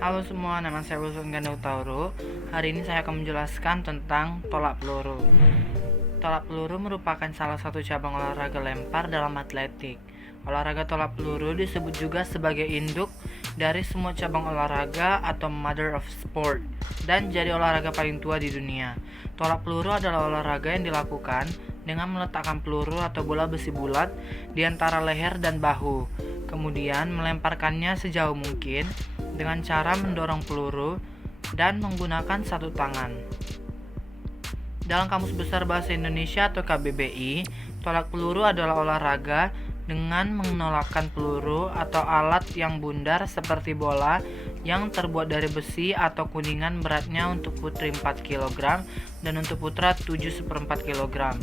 Halo semua, nama saya Wilson Gandautauro. Hari ini saya akan menjelaskan tentang tolak peluru. Tolak peluru merupakan salah satu cabang olahraga lempar dalam atletik. Olahraga tolak peluru disebut juga sebagai induk dari semua cabang olahraga atau mother of sport dan jadi olahraga paling tua di dunia. Tolak peluru adalah olahraga yang dilakukan dengan meletakkan peluru atau bola besi bulat di antara leher dan bahu, kemudian melemparkannya sejauh mungkin dengan cara mendorong peluru dan menggunakan satu tangan. Dalam Kamus Besar Bahasa Indonesia atau KBBI, tolak peluru adalah olahraga dengan menolakkan peluru atau alat yang bundar seperti bola yang terbuat dari besi atau kuningan beratnya untuk putri 4 kg dan untuk putra 7/4 kg.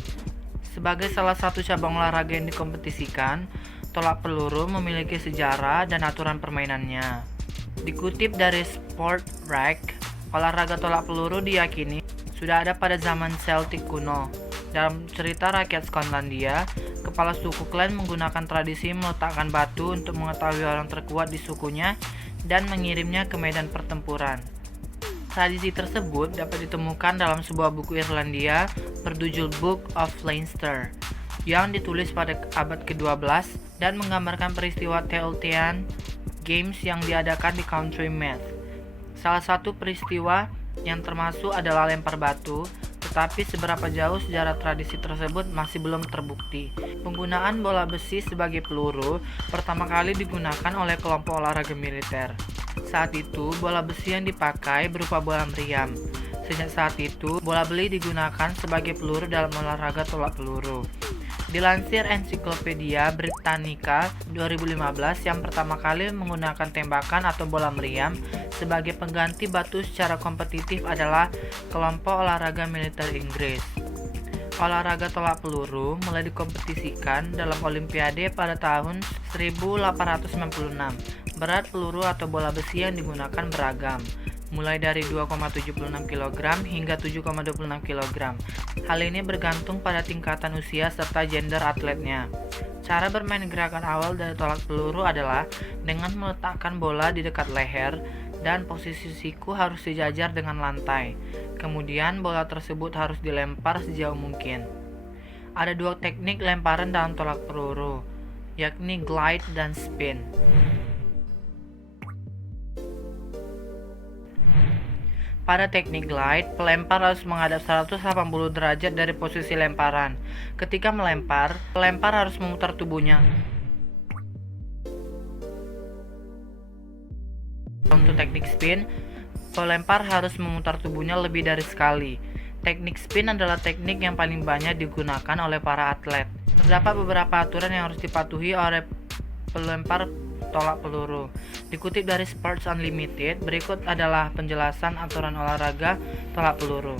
Sebagai salah satu cabang olahraga yang dikompetisikan, tolak peluru memiliki sejarah dan aturan permainannya. Dikutip dari Sport-Rec, olahraga tolak peluru diyakini sudah ada pada zaman Celtic kuno. Dalam cerita rakyat Skotlandia, kepala suku klan menggunakan tradisi meletakkan batu untuk mengetahui orang terkuat di sukunya dan mengirimnya ke medan pertempuran. Tradisi tersebut dapat ditemukan dalam sebuah buku Irlandia berjudul Book of Leinster yang ditulis pada abad ke-12 dan menggambarkan peristiwa Celtian Games yang diadakan di County Meath. Salah satu peristiwa yang termasuk adalah lempar batu, tetapi seberapa jauh sejarah tradisi tersebut masih belum terbukti. Penggunaan bola besi sebagai peluru pertama kali digunakan oleh kelompok olahraga militer. Saat itu, bola besi yang dipakai berupa bola meriam. Sejak saat itu, bola beli digunakan sebagai peluru dalam olahraga tolak peluru. Dilansir Ensiklopedia Britannica 2015, yang pertama kali menggunakan tembakan atau bola meriam sebagai pengganti batu secara kompetitif adalah kelompok olahraga militer Inggris. Olahraga tolak peluru mulai dikompetisikan dalam Olimpiade pada tahun 1896. Berat peluru atau bola besi yang digunakan beragam, mulai dari 2,76 kg hingga 7,26 kg. Hal ini bergantung pada tingkatan usia serta gender atletnya. Cara bermain gerakan awal dari tolak peluru adalah dengan meletakkan bola di dekat leher dan posisi siku harus sejajar dengan lantai. Kemudian bola tersebut harus dilempar sejauh mungkin. Ada dua teknik lemparan dalam tolak peluru, yakni glide dan spin. Pada teknik glide, pelempar harus menghadap 180 derajat dari posisi lemparan. Ketika melempar, pelempar harus memutar tubuhnya. Untuk teknik spin, pelempar harus memutar tubuhnya lebih dari sekali. Teknik spin adalah teknik yang paling banyak digunakan oleh para atlet. Terdapat beberapa aturan yang harus dipatuhi oleh pelempar tolak peluru. Dikutip dari Sports Unlimited, berikut adalah penjelasan aturan olahraga tolak peluru.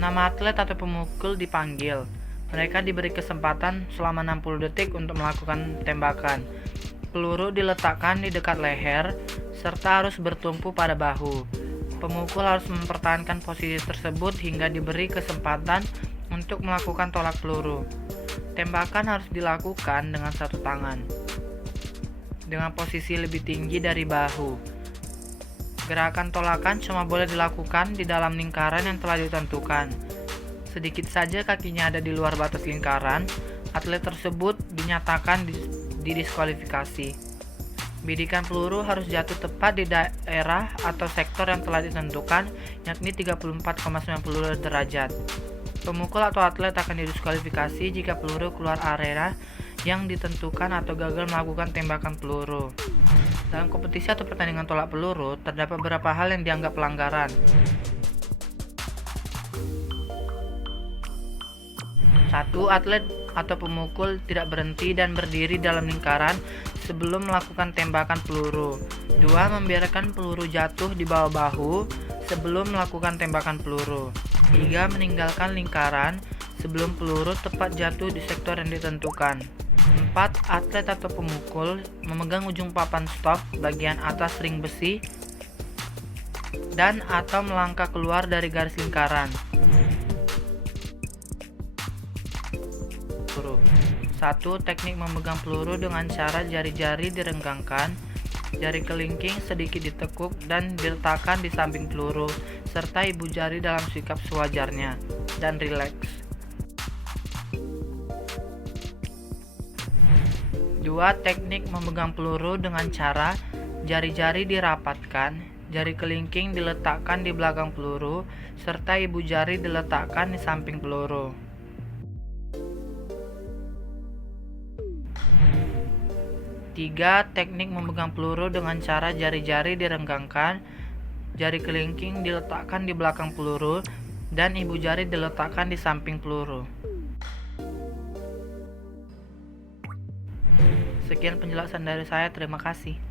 Nama atlet atau pemukul dipanggil. Mereka diberi kesempatan selama 60 detik untuk melakukan tembakan. Peluru diletakkan di dekat leher serta harus bertumpu pada bahu. Pemukul harus mempertahankan posisi tersebut hingga diberi kesempatan untuk melakukan tolak peluru. Tembakan harus dilakukan dengan satu tangan, dengan posisi lebih tinggi dari bahu. Gerakan tolakan cuma boleh dilakukan di dalam lingkaran yang telah ditentukan. Sedikit saja kakinya ada di luar batas lingkaran, atlet tersebut dinyatakan didiskualifikasi. Bidikan peluru harus jatuh tepat di daerah atau sektor yang telah ditentukan, yakni 34,90 derajat. Pemukul atau atlet akan didiskualifikasi jika peluru keluar area yang ditentukan atau gagal melakukan tembakan peluru. Dalam kompetisi atau pertandingan tolak peluru, terdapat beberapa hal yang dianggap pelanggaran. 1. Atlet atau pemukul tidak berhenti dan berdiri dalam lingkaran sebelum melakukan tembakan peluru. 2. Membiarkan peluru jatuh di bawah bahu sebelum melakukan tembakan peluru. 3. Meninggalkan lingkaran sebelum peluru tepat jatuh di sektor yang ditentukan. 4. Atlet atau pemukul memegang ujung papan stop bagian atas ring besi dan atau melangkah keluar dari garis lingkaran. 1. Teknik memegang peluru dengan cara jari-jari direnggangkan, jari kelingking sedikit ditekuk dan diletakkan di samping peluru, serta ibu jari dalam sikap sewajarnya, dan rileks. 2. Teknik memegang peluru dengan cara jari-jari dirapatkan, jari kelingking diletakkan di belakang peluru, serta ibu jari diletakkan di samping peluru. 3. Teknik memegang peluru dengan cara jari-jari direnggangkan, jari kelingking diletakkan di belakang peluru, dan ibu jari diletakkan di samping peluru. Sekian penjelasan dari saya, terima kasih.